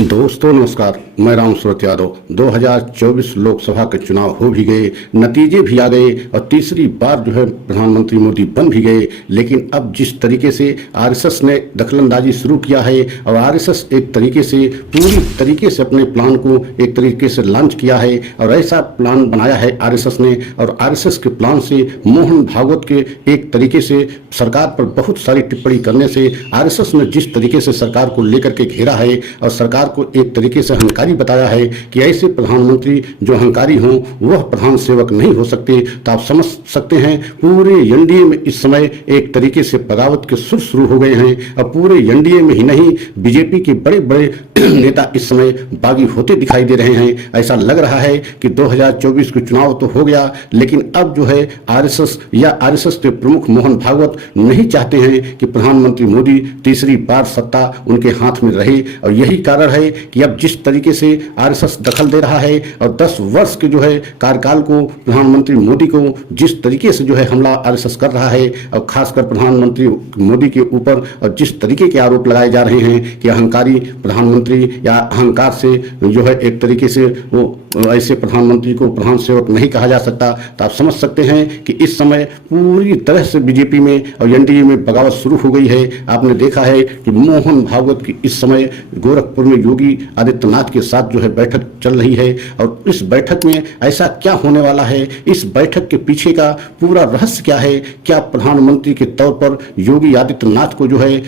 दोस्तों नमस्कार, मैं राम सूरत यादव। 2024 लोकसभा के चुनाव हो भी गए, नतीजे भी आ गए और तीसरी बार जो है प्रधानमंत्री मोदी बन भी गए। लेकिन अब जिस तरीके से आरएसएस ने दखलंदाजी शुरू किया है और आरएसएस एक तरीके से पूरी तरीके से अपने प्लान को एक तरीके से लॉन्च किया है और ऐसा प्लान बनाया है आरएसएस ने, और आरएसएस के प्लान से मोहन भागवत के एक तरीके से सरकार पर बहुत सारी टिप्पणी करने से आरएसएस ने जिस तरीके से सरकार को लेकर के घेरा है और सरकार को एक तरीके से अहंकारी बताया है कि ऐसे प्रधानमंत्री जो अहंकारी हों वह प्रधान सेवक नहीं हो सकते। तो आप समझ सकते हैं पूरे एनडीए में इस समय एक तरीके से बगावत के सुर शुरू हो गए हैं और पूरे एनडीए में ही नहीं बीजेपी के बड़े बड़े नेता इस समय बागी होते दिखाई दे रहे हैं। ऐसा लग रहा है कि 2024 के चुनाव तो हो गया, लेकिन अब जो है आरएसएस या आरएसएस के प्रमुख मोहन भागवत नहीं चाहते हैं कि प्रधानमंत्री मोदी तीसरी बार सत्ता उनके हाथ में रहे। और यही कारण है कि अब जिस तरीके से आरएसएस दखल दे रहा है और 10 वर्ष के जो है कार्यकाल को प्रधानमंत्री मोदी को जिस तरीके से जो है हमला आरएसएस कर रहा है और खासकर प्रधानमंत्री मोदी के ऊपर और जिस तरीके के आरोप लगाए जा रहे हैं कि अहंकारी प्रधानमंत्री या अहंकार से जो है एक तरीके से वो ऐसे प्रधानमंत्री को प्रधान सेवक नहीं कहा जा सकता। तो आप समझ सकते हैं कि इस समय पूरी तरह से बीजेपी में और एनडीए में बगावत शुरू हो गई है। आपने देखा है कि मोहन भागवत की इस समय गोरखपुर में योगी आदित्यनाथ के साथ जो है बैठक चल रही है और इस बैठक में ऐसा क्या होने वाला है, इस बैठक के पीछे का पूरा रहस्य क्या है। क्या प्रधानमंत्री के तौर पर योगी आदित्यनाथ को जो है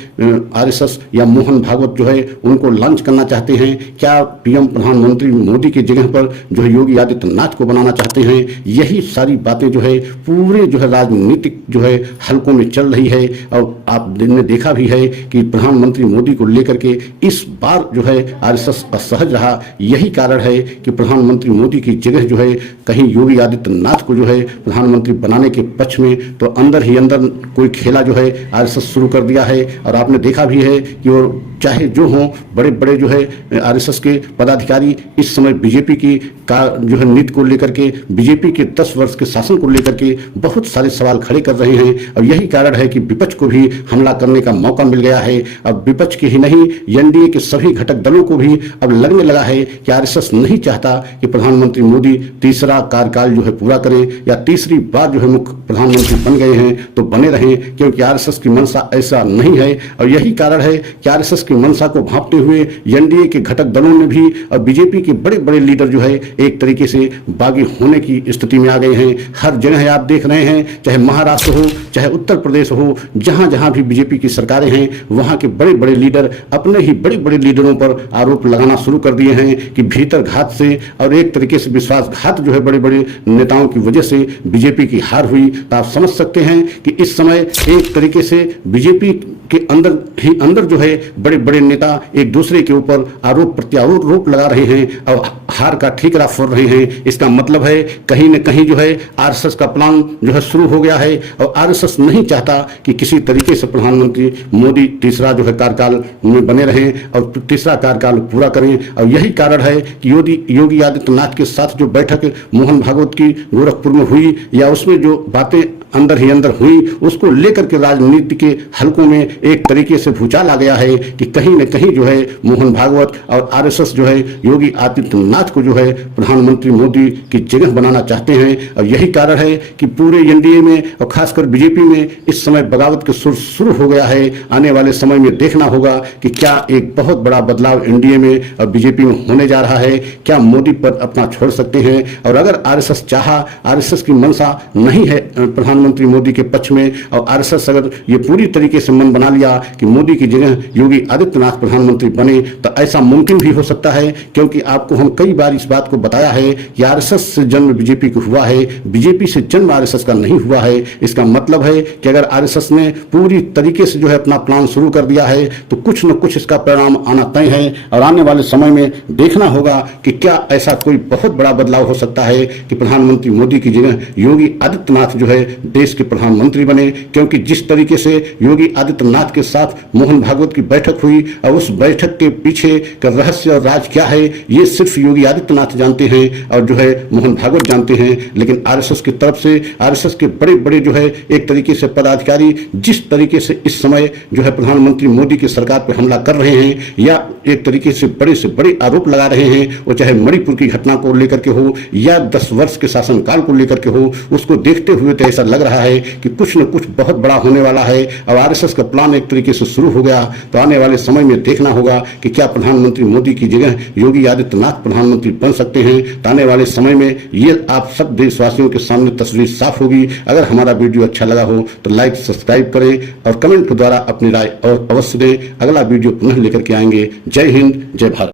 आरएसएस या मोहन भागवत जो है उनको लॉन्च करना चाहते हैं? क्या पीएम प्रधानमंत्री मोदी की जगह पर जो है योगी आदित्यनाथ को बनाना चाहते हैं? यही सारी बातें जो है पूरे जो है राजनीतिक जो है हलकों में चल रही है। और आपने देखा भी है कि प्रधानमंत्री मोदी को लेकर के इस बार जो है आरएसएस असहज रहा। यही कारण है कि प्रधानमंत्री मोदी की जगह जो है कहीं योगी आदित्यनाथ को जो है प्रधानमंत्री बनाने के पक्ष में तो अंदर ही अंदर कोई खेला जो है आरएसएस शुरू कर दिया है। और आपने देखा भी है कि वो चाहे जो हों बड़े बड़े जो है आरएसएस के पदाधिकारी इस समय बीजेपी की जो है नीति को लेकर के, बीजेपी के 10 वर्ष के शासन को लेकर के बहुत सारे सवाल खड़े कर रहे हैं। और यही कारण है कि विपक्ष को भी हमला करने का मौका मिल गया है। अब विपक्ष के ही नहीं एनडीए के सभी घटक दलों को भी अब लगने लगा है कि आरएसएस नहीं चाहता कि प्रधानमंत्री मोदी तीसरा कार्यकाल जो है पूरा करें या तीसरी बार जो है मुख्य प्रधानमंत्री बन गए हैं तो बने रहें, क्योंकि आरएसएस की मंशा ऐसा नहीं है। और यही कारण है कि आरएसएस की मंशा को भांपते हुए एनडीए के घटक दलों ने भी और बीजेपी के बड़े बड़े लीडर जो है एक तरीके से बागी होने की स्थिति में आ गए हैं। हर जगह आप देख रहे हैं, चाहे महाराष्ट्र हो चाहे उत्तर प्रदेश हो, जहां जहां भी बीजेपी की सरकारें हैं वहां के बड़े बड़े लीडर अपने ही बड़े बड़े लीडरों पर आरोप लगाना शुरू कर दिए हैं कि भीतर घात से और एक तरीके से विश्वासघात जो है बड़े बड़े नेताओं की वजह से बीजेपी की हार हुई। तो आप समझ सकते हैं कि इस समय एक तरीके से बीजेपी के अंदर ही अंदर जो है बड़े बड़े नेता एक दूसरे के ऊपर आरोप प्रत्यारोप लगा रहे हैं और हार का ठीकरा फोड़ रहे हैं। इसका मतलब है कहीं न कहीं जो है आरएसएस का प्लान जो है शुरू हो गया है और आरएसएस नहीं चाहता कि किसी तरीके से प्रधानमंत्री मोदी तीसरा जो है कार्यकाल में बने रहें और तीसरा कार्यकाल पूरा करें। और यही कारण है कि योगी आदित्यनाथ के साथ जो बैठक मोहन भागवत की गोरखपुर में हुई या उसमें जो बातें अंदर ही अंदर हुई उसको लेकर के राजनीति के हलकों में एक तरीके से भूचाल आ गया है कि कहीं न कहीं जो है मोहन भागवत और आरएसएस जो है योगी आदित्यनाथ को जो है प्रधानमंत्री मोदी की जगह बनाना चाहते हैं। और यही कारण है कि पूरे एनडीए में और खासकर बीजेपी में इस समय बगावत के सुर शुरू हो गया है। आने वाले समय में देखना होगा कि क्या एक बहुत बड़ा बदलाव एनडीए में और बीजेपी में होने जा रहा है। क्या मोदी पद अपना छोड़ सकते हैं? और अगर आरएसएस चाहा, आरएसएस की मंशा नहीं है प्रधानमंत्री मोदी के पक्ष में और आरएसएस अगर ये पूरी तरीके से मन बना लिया कि मोदी की जगह योगी आदित्यनाथ प्रधानमंत्री बने तो ऐसा मुमकिन भी हो सकता है। क्योंकि आपको हम कई बार इस बात को बताया है कि आरएसएस से जन्म बीजेपी को हुआ है, बीजेपी से जन्म आरएसएस का नहीं हुआ है। इसका मतलब है कि अगर आरएसएस ने पूरी तरीके से जो है अपना प्लान शुरू कर दिया है तो कुछ न कुछ इसका परिणाम आना तय है। और आने वाले समय में देखना होगा कि क्या ऐसा कोई बहुत बड़ा बदलाव हो सकता है कि प्रधानमंत्री मोदी की जगह योगी आदित्यनाथ जो है देश के प्रधानमंत्री बने, क्योंकि जिस तरीके से योगी आदित्यनाथ के साथ मोहन भागवत की बैठक हुई और उस बैठक के पीछे का रहस्य और राज क्या है ये सिर्फ योगी आदित्यनाथ जानते हैं और जो है मोहन भागवत जानते हैं। लेकिन आरएसएस की तरफ से आरएसएस के बड़े बड़े जो है एक तरीके से पदाधिकारी जिस तरीके से इस समय जो है प्रधानमंत्री मोदी की सरकार पर हमला कर रहे हैं या एक तरीके से बड़े आरोप लगा रहे हैं, वो चाहे मणिपुर की घटना को लेकर के हो या 10 वर्ष के शासनकाल को लेकर के हो, उसको देखते हुए तो ऐसा लग रहा है कि कुछ न कुछ बहुत बड़ा होने वाला है। अब आरएसएस का प्लान एक तरीके से शुरू हो गया, तो आने वाले समय में देखना होगा कि क्या प्रधानमंत्री मोदी की जगह योगी आदित्यनाथ प्रधानमंत्री बन सकते हैं। तो आने वाले समय में ये आप सब देशवासियों के सामने तस्वीर साफ होगी। अगर हमारा वीडियो अच्छा लगा हो तो लाइक सब्सक्राइब करें और कमेंट के द्वारा अपनी राय और अवश्य दें। अगला वीडियो पुनः लेकर के आएंगे। जय हिंद, जय भारत।